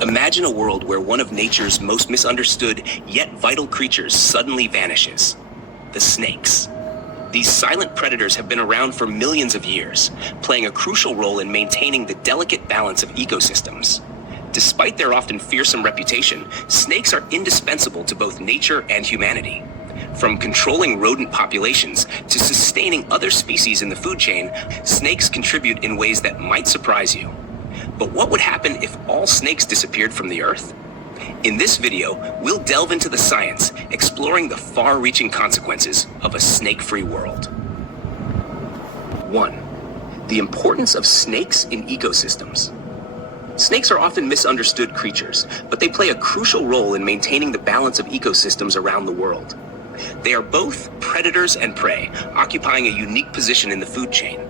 Imagine a world where one of nature's most misunderstood yet vital creatures suddenly vanishes: the snakes. These silent predators have been around for millions of years, playing a crucial role in maintaining the delicate balance of ecosystems. Despite their often fearsome reputation, snakes are indispensable to both nature and humanity. From controlling rodent populations to sustaining other species in the food chain, snakes contribute in ways that might surprise you. But what would happen if all snakes disappeared from the earth? In this video, we'll delve into the science, exploring the far-reaching consequences of a snake-free world. 1. The importance of snakes in ecosystems. Snakes are often misunderstood creatures, but they play a crucial role in maintaining the balance of ecosystems around the world. They are both predators and prey, occupying a unique position in the food chain.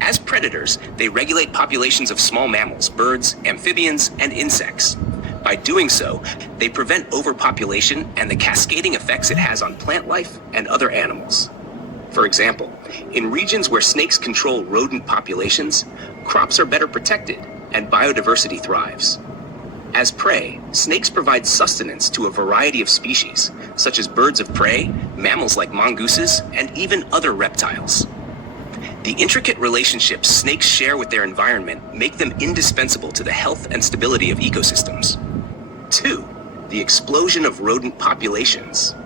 As predators, they regulate populations of small mammals, birds, amphibians, and insects. By doing so, they prevent overpopulation and the cascading effects it has on plant life and other animals. For example, in regions where snakes control rodent populations, crops are better protected and biodiversity thrives. As prey, snakes provide sustenance to a variety of species, such as birds of prey, mammals like mongooses, and even other reptiles. The intricate relationships snakes share with their environment make them indispensable to the health and stability of ecosystems. 2. The explosion of rodent populations.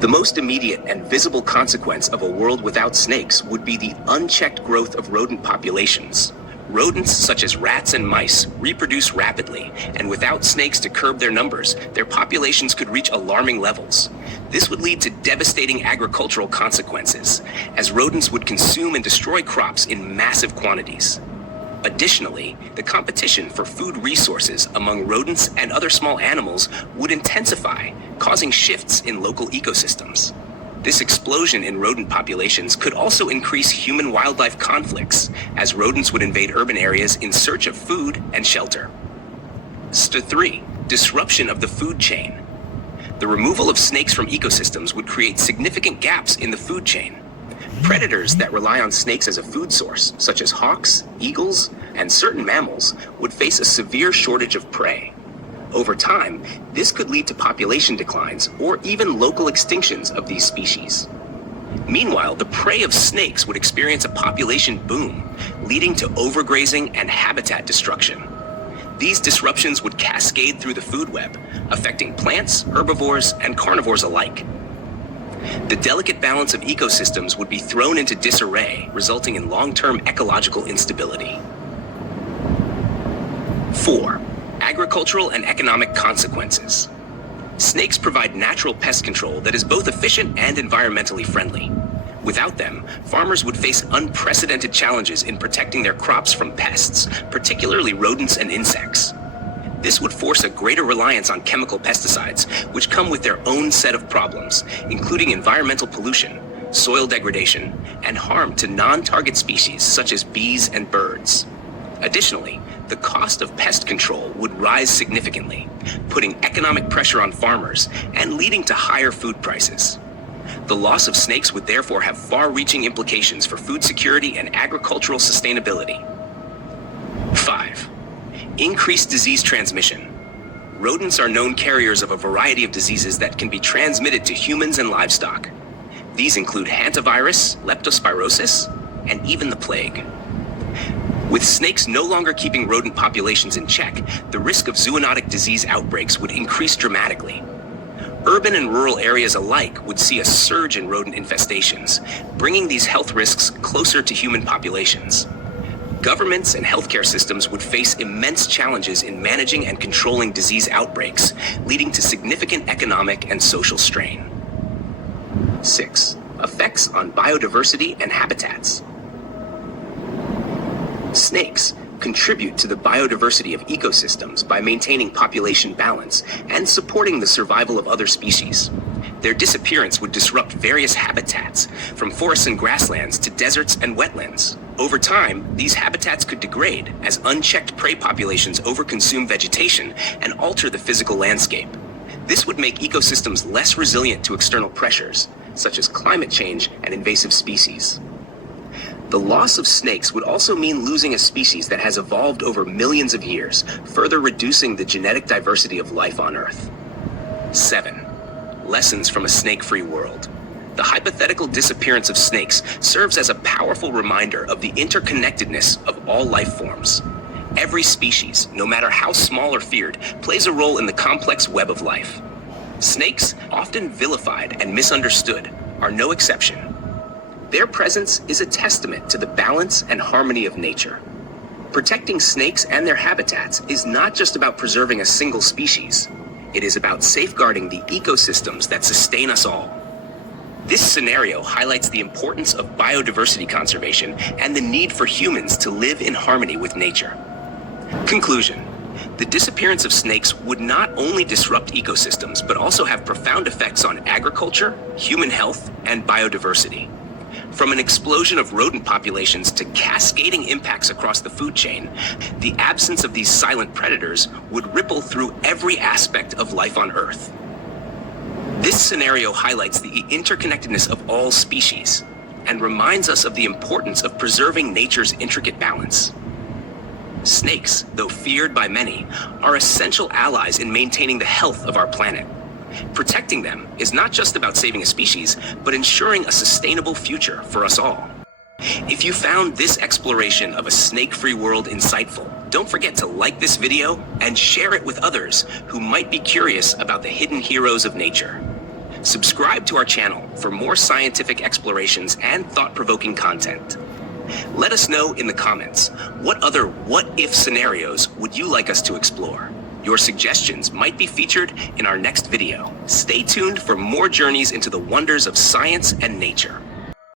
The most immediate and visible consequence of a world without snakes would be the unchecked growth of rodent populations. Rodents such as rats and mice reproduce rapidly, and without snakes to curb their numbers, their populations could reach alarming levels. This would lead to devastating agricultural consequences, as rodents would consume and destroy crops in massive quantities. Additionally, the competition for food resources among rodents and other small animals would intensify, causing shifts in local ecosystems. This explosion in rodent populations could also increase human-wildlife conflicts, as rodents would invade urban areas in search of food and shelter. 3. Disruption of the food chain. The removal of snakes from ecosystems would create significant gaps in the food chain. Predators that rely on snakes as a food source, such as hawks, eagles, and certain mammals, would face a severe shortage of prey. Over time, this could lead to population declines or even local extinctions of these species. Meanwhile, the prey of snakes would experience a population boom, leading to overgrazing and habitat destruction. These disruptions would cascade through the food web, affecting plants, herbivores, and carnivores alike. The delicate balance of ecosystems would be thrown into disarray, resulting in long-term ecological instability. 4. Agricultural and economic consequences. Snakes provide natural pest control that is both efficient and environmentally friendly. Without them, farmers would face unprecedented challenges in protecting their crops from pests, particularly rodents and insects. This would force a greater reliance on chemical pesticides, which come with their own set of problems, including environmental pollution, soil degradation, and harm to non-target species such as bees and birds. Additionally, the cost of pest control would rise significantly, putting economic pressure on farmers and leading to higher food prices. The loss of snakes would therefore have far-reaching implications for food security and agricultural sustainability. 5. Increased disease transmission. Rodents are known carriers of a variety of diseases that can be transmitted to humans and livestock. These include hantavirus, leptospirosis, and even the plague. With snakes no longer keeping rodent populations in check, the risk of zoonotic disease outbreaks would increase dramatically. Urban and rural areas alike would see a surge in rodent infestations, bringing these health risks closer to human populations. Governments and healthcare systems would face immense challenges in managing and controlling disease outbreaks, leading to significant economic and social strain. 6. Effects on biodiversity and habitats. Snakes contribute to the biodiversity of ecosystems by maintaining population balance and supporting the survival of other species. Their disappearance would disrupt various habitats, from forests and grasslands to deserts and wetlands. Over time, these habitats could degrade as unchecked prey populations overconsume vegetation and alter the physical landscape. This would make ecosystems less resilient to external pressures, such as climate change and invasive species. The loss of snakes would also mean losing a species that has evolved over millions of years, further reducing the genetic diversity of life on Earth. 7. Lessons from a snake-free world. The hypothetical disappearance of snakes serves as a powerful reminder of the interconnectedness of all life forms. Every species, no matter how small or feared, plays a role in the complex web of life. Snakes, often vilified and misunderstood, are no exception. Their presence is a testament to the balance and harmony of nature. Protecting snakes and their habitats is not just about preserving a single species. It is about safeguarding the ecosystems that sustain us all. This scenario highlights the importance of biodiversity conservation and the need for humans to live in harmony with nature. Conclusion. The disappearance of snakes would not only disrupt ecosystems, but also have profound effects on agriculture, human health, and biodiversity. From an explosion of rodent populations to cascading impacts across the food chain, the absence of these silent predators would ripple through every aspect of life on Earth. This scenario highlights the interconnectedness of all species and reminds us of the importance of preserving nature's intricate balance. Snakes, though feared by many, are essential allies in maintaining the health of our planet. Protecting them is not just about saving a species, but ensuring a sustainable future for us all. If you found this exploration of a snake-free world insightful, don't forget to like this video and share it with others who might be curious about the hidden heroes of nature. Subscribe to our channel for more scientific explorations and thought-provoking content. Let us know in the comments, what other what-if scenarios would you like us to explore? Your suggestions might be featured in our next video. Stay tuned for more journeys into the wonders of science and nature.